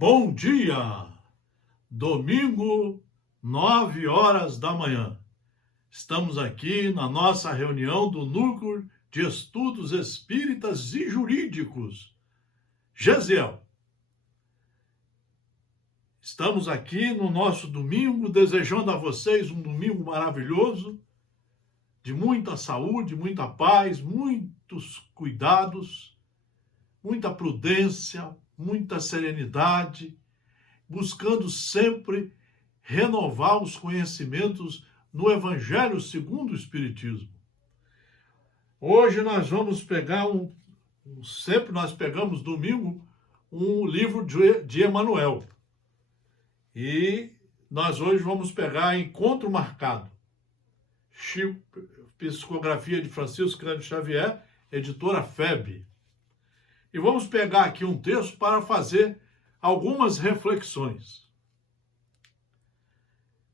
Bom dia! Domingo, 9 horas da manhã. Estamos aqui na nossa reunião do Núcleo de Estudos Espíritas e Jurídicos, Gesiel. Estamos aqui no nosso domingo, desejando a vocês um domingo maravilhoso, de muita saúde, muita paz, muitos cuidados, muita prudência, muita serenidade, buscando sempre renovar os conhecimentos no Evangelho segundo o Espiritismo. Hoje nós vamos pegar sempre nós pegamos domingo, um livro de Emmanuel. E nós hoje vamos pegar Encontro Marcado, psicografia de Francisco Cândido Xavier, editora FEB. E vamos pegar aqui um texto para fazer algumas reflexões.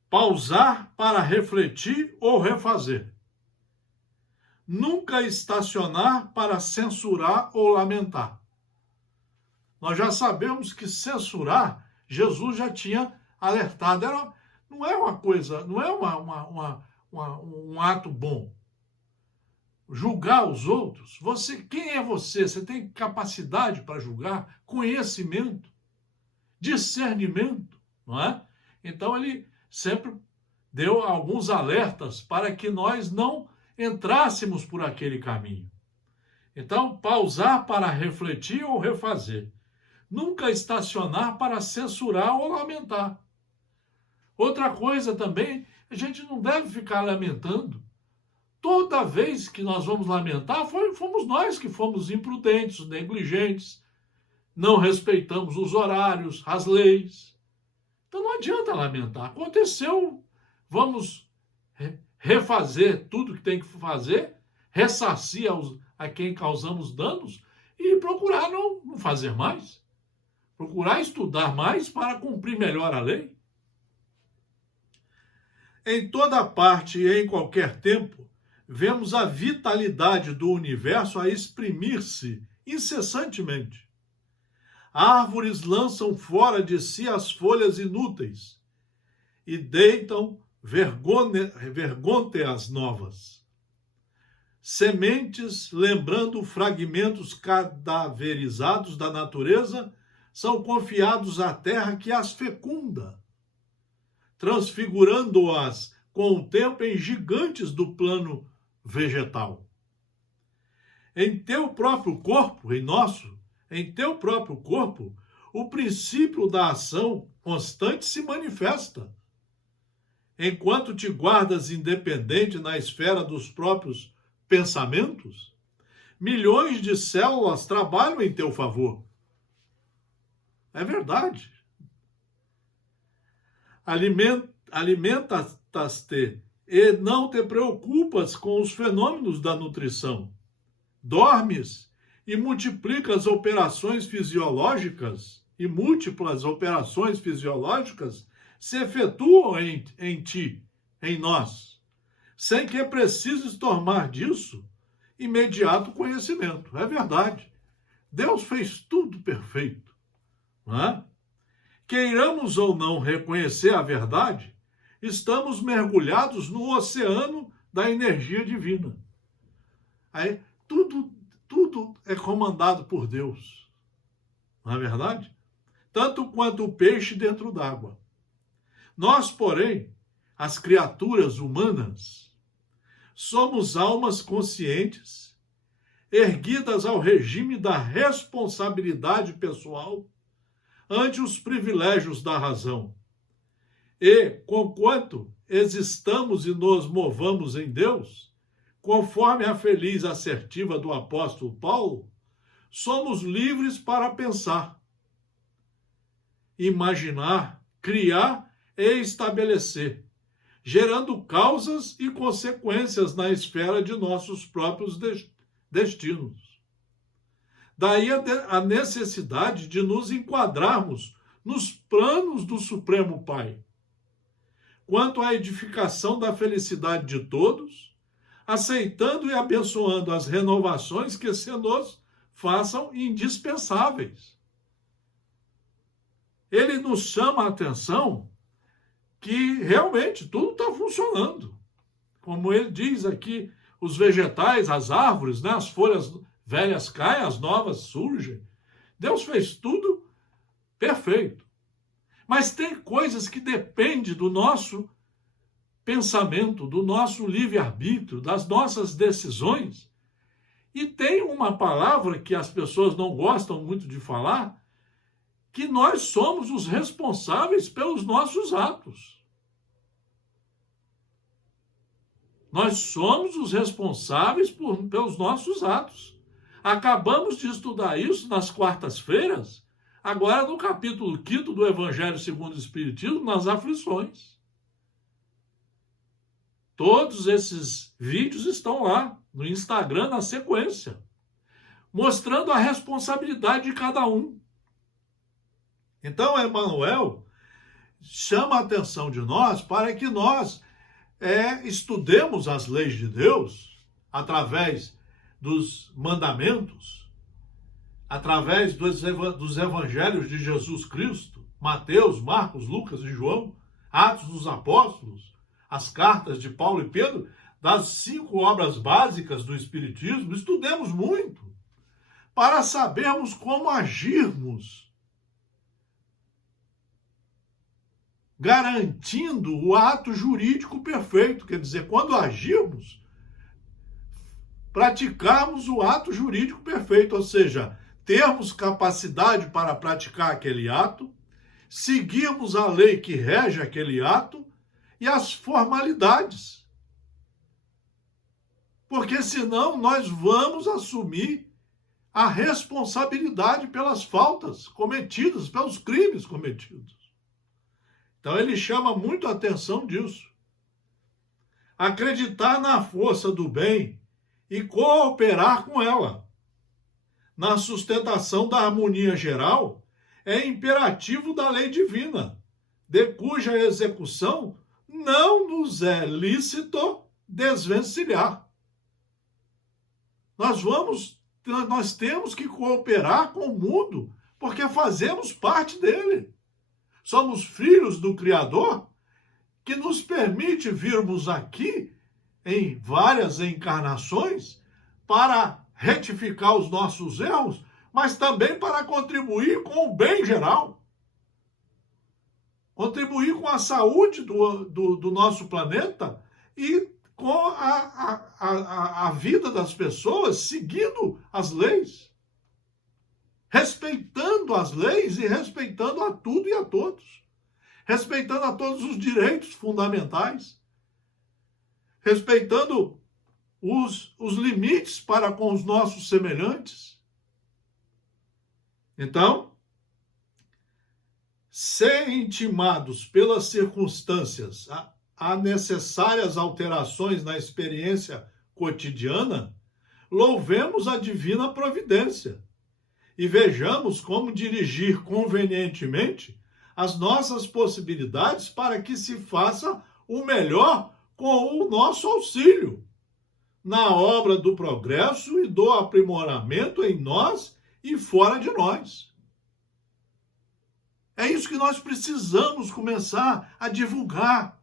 Pausar para refletir ou refazer. Nunca estacionar para censurar ou lamentar. Nós já sabemos que censurar, Jesus já tinha alertado. Não é uma coisa, não é um ato bom. Julgar os outros, quem é você? Você tem capacidade para julgar, conhecimento, discernimento, não é? Então ele sempre deu alguns alertas para que nós não entrássemos por aquele caminho. Então, pausar para refletir ou refazer. Nunca estacionar para censurar ou lamentar. Outra coisa também, a gente não deve ficar lamentando. Toda vez que nós vamos lamentar, fomos nós que fomos imprudentes, negligentes, não respeitamos os horários, as leis. Então não adianta lamentar. Aconteceu, vamos refazer tudo que tem que fazer, ressarcir a quem causamos danos e procurar não fazer mais. Procurar estudar mais para cumprir melhor a lei. Em toda parte e em qualquer tempo, vemos a vitalidade do universo a exprimir-se incessantemente. Árvores lançam fora de si as folhas inúteis e deitam vergônteas novas. Sementes, lembrando fragmentos cadaverizados da natureza, são confiados à terra que as fecunda, transfigurando-as com o tempo em gigantes do plano vegetal. Em teu próprio corpo, em teu próprio corpo, o princípio da ação constante se manifesta. Enquanto te guardas independente na esfera dos próprios pensamentos, milhões de células trabalham em teu favor. É verdade. Alimentas-te e não te preocupas com os fenômenos da nutrição. Dormes e multiplicas operações fisiológicas, e múltiplas operações fisiológicas se efetuam em ti, em nós, sem que precises tomar disso imediato conhecimento. É verdade. Deus fez tudo perfeito. Não é? Queiramos ou não reconhecer a verdade, estamos mergulhados no oceano da energia divina. Aí, tudo é comandado por Deus. Não é verdade? Tanto quanto o peixe dentro d'água. Nós, porém, as criaturas humanas, somos almas conscientes, erguidas ao regime da responsabilidade pessoal ante os privilégios da razão. E, conquanto existamos e nos movamos em Deus, conforme a feliz assertiva do apóstolo Paulo, somos livres para pensar, imaginar, criar e estabelecer, gerando causas e consequências na esfera de nossos próprios destinos. Daí a necessidade de nos enquadrarmos nos planos do Supremo Pai, quanto à edificação da felicidade de todos, aceitando e abençoando as renovações que se nos façam indispensáveis. ele nos chama a atenção que realmente tudo está funcionando. Como ele diz aqui, os vegetais, as árvores, né, as folhas velhas caem, as novas surgem. Deus fez tudo perfeito. Mas tem coisas que dependem do nosso pensamento, do nosso livre-arbítrio, das nossas decisões. E tem uma palavra que as pessoas não gostam muito de falar, que nós somos os responsáveis pelos nossos atos. Nós somos os responsáveis pelos nossos atos. Acabamos de estudar isso nas quartas-feiras, agora no capítulo 5 do Evangelho segundo o Espiritismo, nas aflições. Todos esses vídeos estão lá no Instagram, na sequência, mostrando a responsabilidade de cada um. Então, Emmanuel chama a atenção de nós para que nós estudemos as leis de Deus através dos mandamentos, através dos evangelhos de Jesus Cristo, Mateus, Marcos, Lucas e João, Atos dos Apóstolos, as cartas de Paulo e Pedro, das 5 obras básicas do Espiritismo. Estudemos muito para sabermos como agirmos, garantindo o ato jurídico perfeito. Quer dizer, quando agirmos, praticarmos o ato jurídico perfeito, ou seja, termos capacidade para praticar aquele ato, seguirmos a lei que rege aquele ato e as formalidades. Porque senão nós vamos assumir a responsabilidade pelas faltas cometidas, pelos crimes cometidos. Então ele chama muito a atenção disso. Acreditar na força do bem e cooperar com ela. Na sustentação da harmonia geral, é imperativo da lei divina, de cuja execução não nos é lícito desvencilhar. Nós temos que cooperar com o mundo, porque fazemos parte dele. Somos filhos do Criador, que nos permite virmos aqui, em várias encarnações, para retificar os nossos erros, mas também para contribuir com o bem geral. Contribuir com a saúde do nosso planeta e com a vida das pessoas, seguindo as leis, respeitando as leis e respeitando a tudo e a todos, respeitando a todos os direitos fundamentais, respeitando os limites para com os nossos semelhantes. Então, ser intimados pelas circunstâncias a necessárias alterações na experiência cotidiana, louvemos a divina providência e vejamos como dirigir convenientemente as nossas possibilidades para que se faça o melhor com o nosso auxílio na obra do progresso e do aprimoramento em nós e fora de nós. É isso que nós precisamos começar a divulgar.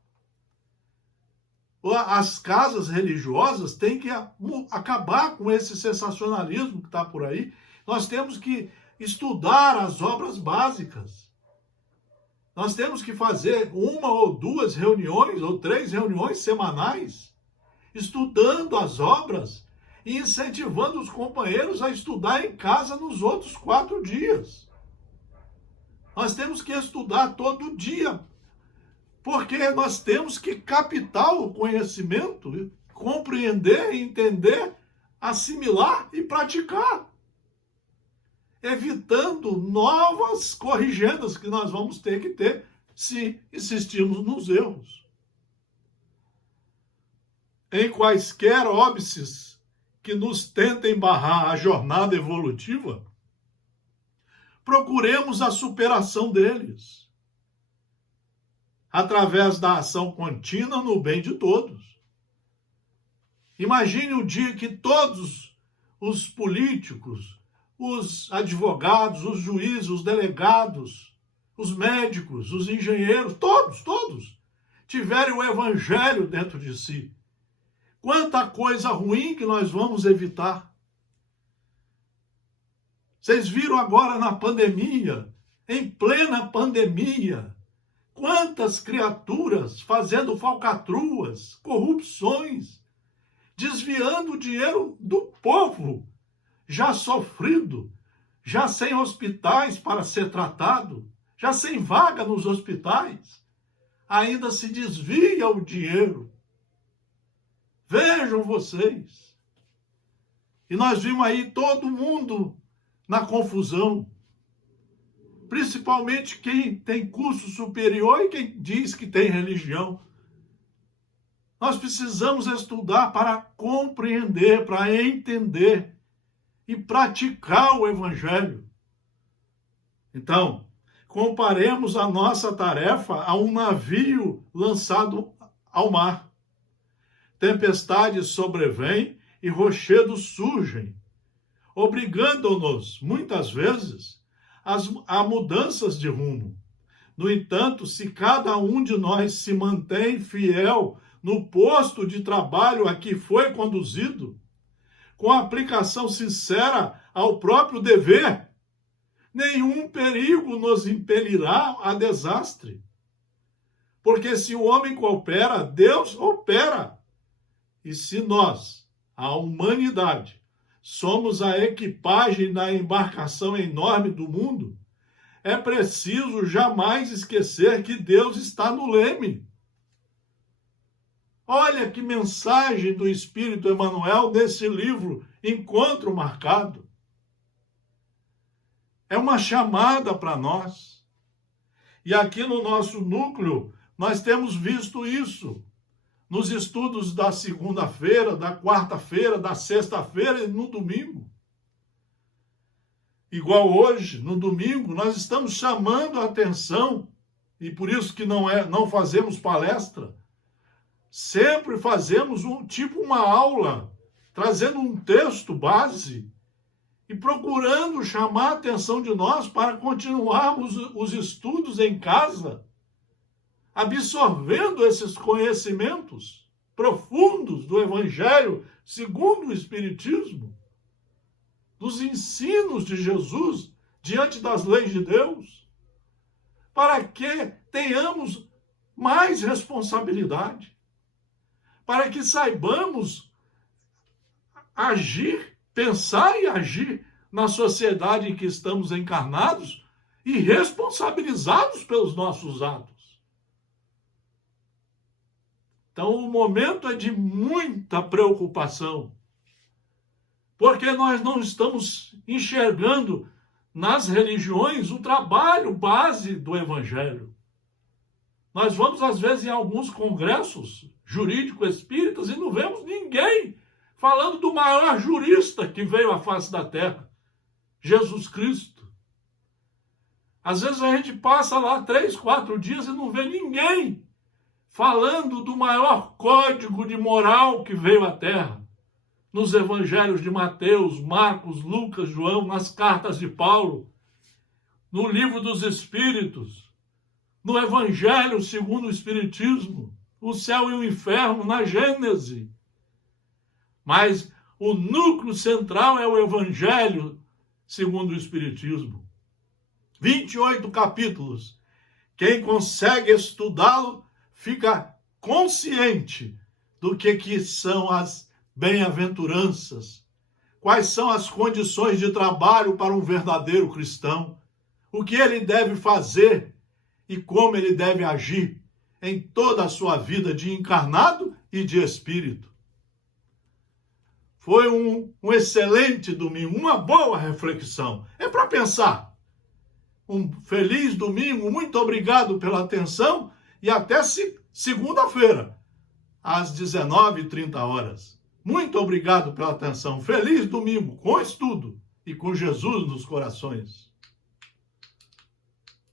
As casas religiosas têm que acabar com esse sensacionalismo que está por aí. Nós temos que estudar as obras básicas. Nós temos que fazer 1 ou 2 reuniões ou 3 reuniões semanais, estudando as obras e incentivando os companheiros a estudar em casa nos outros 4 dias. Nós temos que estudar todo dia, porque nós temos que captar o conhecimento, compreender, entender, assimilar e praticar, evitando novas corrigendas que nós vamos ter que ter se insistirmos nos erros. Em quaisquer óbices que nos tentem barrar a jornada evolutiva, procuremos a superação deles, através da ação contínua no bem de todos. Imagine o dia que todos os políticos, os advogados, os juízes, os delegados, os médicos, os engenheiros, todos tiverem o evangelho dentro de si. Quanta coisa ruim que nós vamos evitar. Vocês viram agora na pandemia, em plena pandemia, quantas criaturas fazendo falcatruas, corrupções, desviando o dinheiro do povo, já sofrido, já sem hospitais para ser tratado, já sem vaga nos hospitais, ainda se desvia o dinheiro. Vejam vocês. E nós vimos aí todo mundo na confusão, principalmente quem tem curso superior e quem diz que tem religião. Nós precisamos estudar para compreender, para entender e praticar o evangelho. Então, comparemos a nossa tarefa a um navio lançado ao mar. Tempestades sobrevêm e rochedos surgem, obrigando-nos, muitas vezes, a mudanças de rumo. No entanto, se cada um de nós se mantém fiel no posto de trabalho a que foi conduzido, com aplicação sincera ao próprio dever, nenhum perigo nos impelirá a desastre. Porque se o homem coopera, Deus opera. E se nós, a humanidade, somos a equipagem da embarcação enorme do mundo, é preciso jamais esquecer que Deus está no leme. Olha que mensagem do Espírito Emmanuel nesse livro, Encontro Marcado. É uma chamada para nós. E aqui no nosso núcleo, nós temos visto isso. Nos estudos da segunda-feira, da quarta-feira, da sexta-feira e no domingo. Igual hoje, no domingo, nós estamos chamando a atenção, e por isso que não fazemos palestra. Sempre fazemos uma aula, trazendo um texto base e procurando chamar a atenção de nós para continuarmos os estudos em casa, absorvendo esses conhecimentos profundos do Evangelho segundo o Espiritismo, dos ensinos de Jesus diante das leis de Deus, para que tenhamos mais responsabilidade, para que saibamos agir, pensar e agir na sociedade em que estamos encarnados e responsabilizados pelos nossos atos. Então, o momento é de muita preocupação, porque nós não estamos enxergando nas religiões o trabalho base do Evangelho. Nós vamos, às vezes, em alguns congressos jurídicos espíritas e não vemos ninguém falando do maior jurista que veio à face da Terra, Jesus Cristo. Às vezes a gente passa lá 3, 4 dias e não vê ninguém falando do maior código de moral que veio à Terra, nos evangelhos de Mateus, Marcos, Lucas, João, nas cartas de Paulo, no livro dos Espíritos, no Evangelho segundo o Espiritismo, o céu e o inferno, na Gênese. Mas o núcleo central é o Evangelho segundo o Espiritismo. 28 capítulos. Quem consegue estudá-lo fica consciente do que são as bem-aventuranças, quais são as condições de trabalho para um verdadeiro cristão, o que ele deve fazer e como ele deve agir em toda a sua vida de encarnado e de espírito. Foi um excelente domingo, uma boa reflexão. É para pensar. Um feliz domingo, muito obrigado pela atenção e até segunda-feira, às 19h30. Muito obrigado pela atenção. Feliz domingo, com estudo e com Jesus nos corações.